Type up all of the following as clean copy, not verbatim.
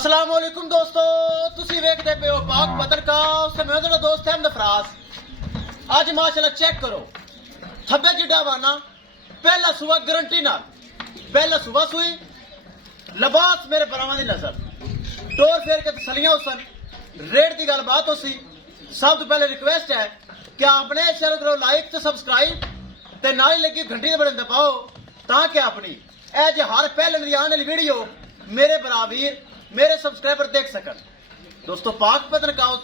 अस्सलाम वालेकुम दोस्तों, तुसी वेखदे पे हो पाक पत्रकार से मैं तेरा दोस्त अहमद फराज। आज माशाल्लाह चेक करो थब्बे जिड्डा वाना पहला सुबह गारंटी नाल पहला सुबह सुई लिबास मेरे भरावां दी नजर टोर फेर के तसलियां हुसन रेट की गल बात होसी। सब तो पहले रिक्वेस्ट है कि आपने शेयर करो लाइक तो सब्सक्राइब ते नाल ही लगी घंटी दे बटन दबाओ ताकि अपनी ए जे हर पहले दी आने वाली वीडियो मेरे बराबर मेरे सब्सक्राइबर देख सकन। दोस्तों पाक पत्रकार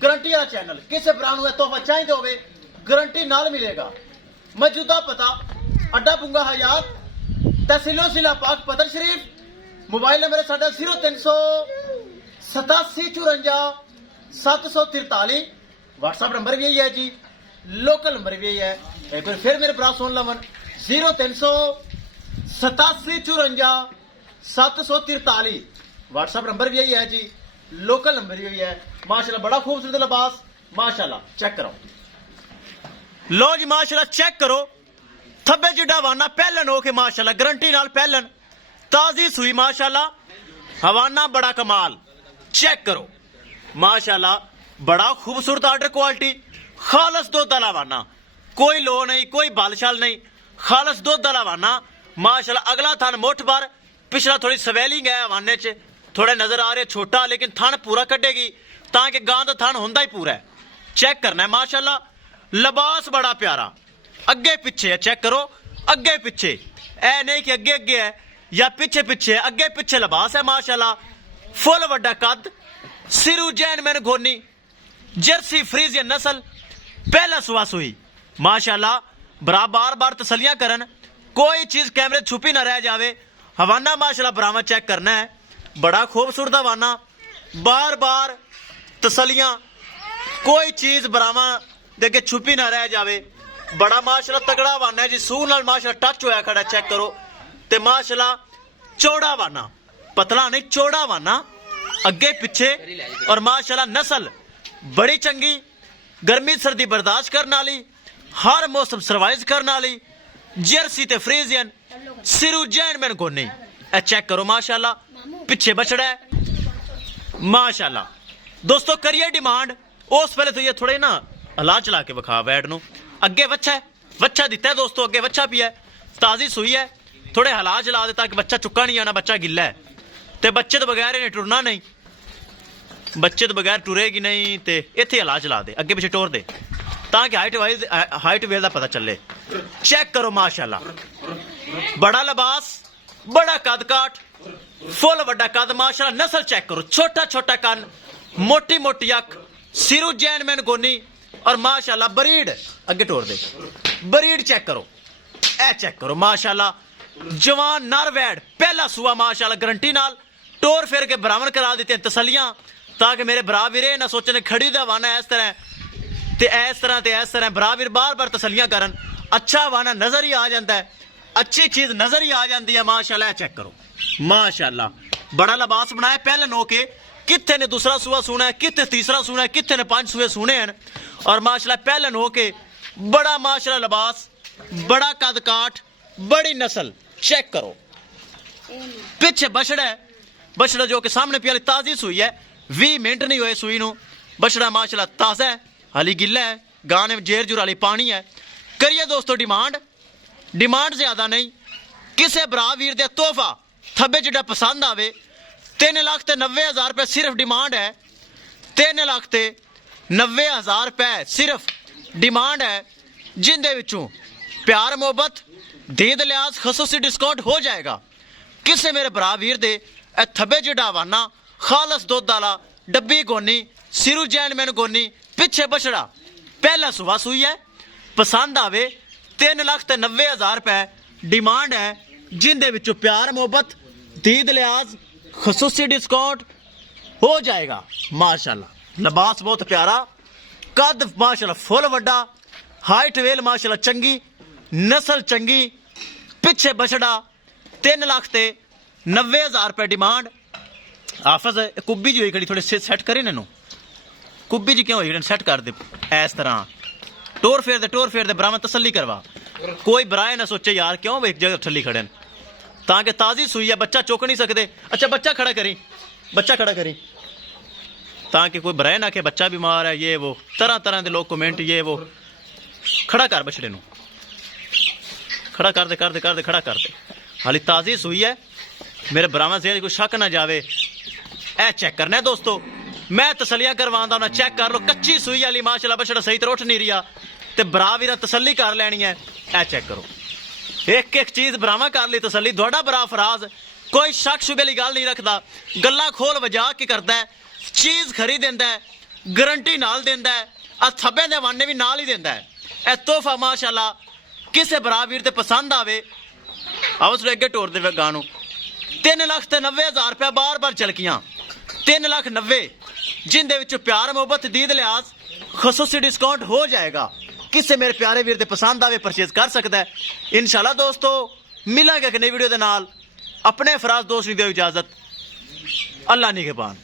गारंटी वाला चैनल किसी भरा नूं तोहफा चाहिए होवे गारंटी नाल मिलेगा। मौजूदा पता अड्डा बुंगा हयात तहसीलो जिला पाक पतर शरीफ। मोबाइल नंबर है साडा 038754 व्हाट्सएप नंबर भी यही है जी, लोकल नंबर भी यही है। एक बार फिर मेरे भरा सुन लवन 038754 व्हाट्सएप नंबर भी यही है जी, लोकल नंबर भी यही है। माशाल्लाह बड़ा खूबसूरत लिबास माशाल्लाह चेक करो। लो जी माशाल्लाह चेक करो थब्बे जिड्डा वाना पहलन हो के माशाल्लाह गारंटी नाल पहलन ताजी सुई माशाल्लाह हवाना बड़ा कमाल चेक करो माशाल्लाह बड़ा खूबसूरत आर्डर क्वालिटी खालस दूध वाला वाना कोई लो नहीं कोई बालशाल नहीं खालस दूध वाला वाना माशाल्लाह। अगला थन मुठ भर पिछला थोड़ी स्वेलिंग है वाने च थोड़े नजर आ रहे छोटा लेकिन थन पूरा कटेगी ताकि गां दा थन होंदा ही पूरा है। चेक करना है माशाल्लाह लिबास बड़ा प्यारा अगे पिछे है चेक करो अगे पिछे ऐ नहीं कि अगे अगे है या पीछे पीछे है अगे पीछे लिबास है माशाल्लाह। फुल वड्डा कद सिरू जैन मैन घोनी जर्सी फ्रीजियन नस्ल पहला सुआ सुई माशाल्लाह। बरा बार बार तसलियां करन कोई चीज कैमरे छुपी ना रह जावे। हवाना माशाल्लाह बरामद चेक करना है बड़ा खूबसूरत हवाना बार बार तसलियां कोई चीज बरामा देखे छुपी ना रह जावे। बड़ा माशाल्लाह तगड़ा हवाना है जी सूह नाल माशाल्लाह टच होया खड़ा चेक करो ते माशाल्लाह चौड़ा हवाना पतला नहीं चौड़ा हवाना अगे पीछे और माशाल्लाह नस्ल बड़ी चंगी गर्मी सर्दी बर्दाश्त करने वाली हर मौसम सर्वाइव करने वाली जर्सी ते फ्रीजियन सिरू जैन मैन को नहीं ए चेक करो माशाल्लाह पीछे बछड़ा है माशाल्लाह। दोस्तों करिए डिमांड उस पहले तो ये थोड़े ना हला चला के विखा वैड नु अगे वच्छा है वच्छा दिता है दोस्तों अगे वच्छा पिया ताजी सुई है थोड़े हला चला दे ताकि बच्चा चुका नहीं आना बच्चा गिला है ते बच्चे तो बगैर इन्हें टुरना नहीं बच्चे तो बगैर टुरेगी नहीं ते इत्थे हला चला दे अगे पिछे टोर दे ताकि हाइट वेल का पता चले। चेक करो माशाल्लाह बड़ा लिबास बड़ा कद काट फुल वड्डा कद माशाल्लाह। नस्ल चेक करो छोटा छोटा कान मोटी मोटी अख सिरू जैन मैन गोनी और माशाल्लाह बरीड अगे टोर दे बरीड चेक करो ए चेक करो माशाल्लाह जवान नर वैड पहला सुआ माशाल्लाह गारंटी नाल टोर फेर के बरामद करा देते हैं तसलियां ताकि मेरे बरा वीरे ना सोचने खड़ी दा वाना इस तरह ते इस तरह ते इस तरह बरा वीर बार बार तसलियां करन अच्छा वाना नजर ही आ जाता है अच्छी चीज नजर ही आ जाती है माशाल्लाह। चेक करो माशाल्लाह बड़ा लिबास बनाया पहले नो के कितने ने दूसरा सुआ सुना है कितने तीसरा सुना है कितने ने 5 सुए सुने हैं और माशाल्लाह पहले नो के बड़ा माशाल्लाह लिबास बड़ा कद काठ बड़ी नस्ल चेक करो। पीछे बछड़ा है बछड़ा जो कि सामने पियाली ताजी सुई है 20 मिनट नहीं हुए सुई नु बछड़ा माशाल्लाह ताजा है हाली गिला है गाने में जेर जुराली पानी है। करिए दोस्तों डिमांड ज्यादा नहीं किसे भरा वीर दे तोहफा थब्बे जिड्डा पसंद आवे 3,90,000 रुपए सिर्फ डिमांड है 3,90,000 रुपए सिर्फ डिमांड है जिंदे विचों प्यार मोहब्बत दीद लिहाज खसूसी डिस्काउंट हो जाएगा। किसे मेरे भरा वीर दे थब्बे जिड्डा वाना खालस दुध वाला डब्बी गोनी सिरू जैन मैन गोनी पिछे बछड़ा पहला सुबह सुई है पसंद आवे 3,90,000 रुपए डिमांड है जिंदे विचों प्यार मोहब्बत दीद लिहाज खसूसी डिस्काउंट हो जाएगा माशाल्लाह। लिबास बहुत प्यारा कद माशाल्लाह फुल वड्डा हाइट वेल माशाल्लाह चंगी नस्ल चंगी पिछे बछड़ा 3,90,000 रुपए डिमांड। हाफिज कुब्बी जी हुई खड़ी थोड़ी सेट करे इन्हों कुब्बी जी क्यों हुई सेट कर दे इस तरह टोर फेर दे बरामद तसली करवा कोई बराए ना सोचे यार क्यों एक जगह ठल्ली खड़े ताकि ताजी सुई है बच्चा चुक नहीं सकते। अच्छा बच्चा खड़ा करी बच्चा खड़ा करी ताकि कोई बुराई ना कि बच्चा बीमार है, ये वो तरह तरह के लोग कमेंट ये वो। खड़ा कर बछड़े नूं, खड़ा कर दे कर दे कर दे, खड़ा कर दे। हाली ताज़ी सूई है, मेरे बरामा से कोई शक ना जावे। ए चेक करना है दोस्तों, मैं तसलियां करवांदा ना, चेक कर लो। कच्ची सूई वाली माशाल्लाह बछड़ा सही तरह उठ नहीं रहा, ते बरा भी ना तसली कर लैनी है। ए चेक करो, एक एक चीज बरामा कर ली तसली। थोड़ा बरा फराज कोई शक शुबे वाली गल नहीं रखता, गल्लां खोल वजा के करता है, चीज खरी देंदा है, गारंटी नाल देंदा है, आ थब्बे दे वाने भी नाल ही देंदा है। ए तोहफा माशाल्लाह किसे बरा वीर ते पसंद आवे। आओ सो अगे टोर दे गानू 3,90,000 रुपया बार बार चलकियां 3,90,000 जिंदे विच प्यार मोहब्बत दीद लिहाज खसूसी डिस्काउंट हो जाएगा। किसे मेरे प्यारे वीर दे पसंद आवे परचेज कर सकता है। इंशाल्लाह दोस्तों मिलांगे एक नई वीडियो दे नाल। अपने फराज दोस्त दी इजाजत, अल्लाह निगहबान।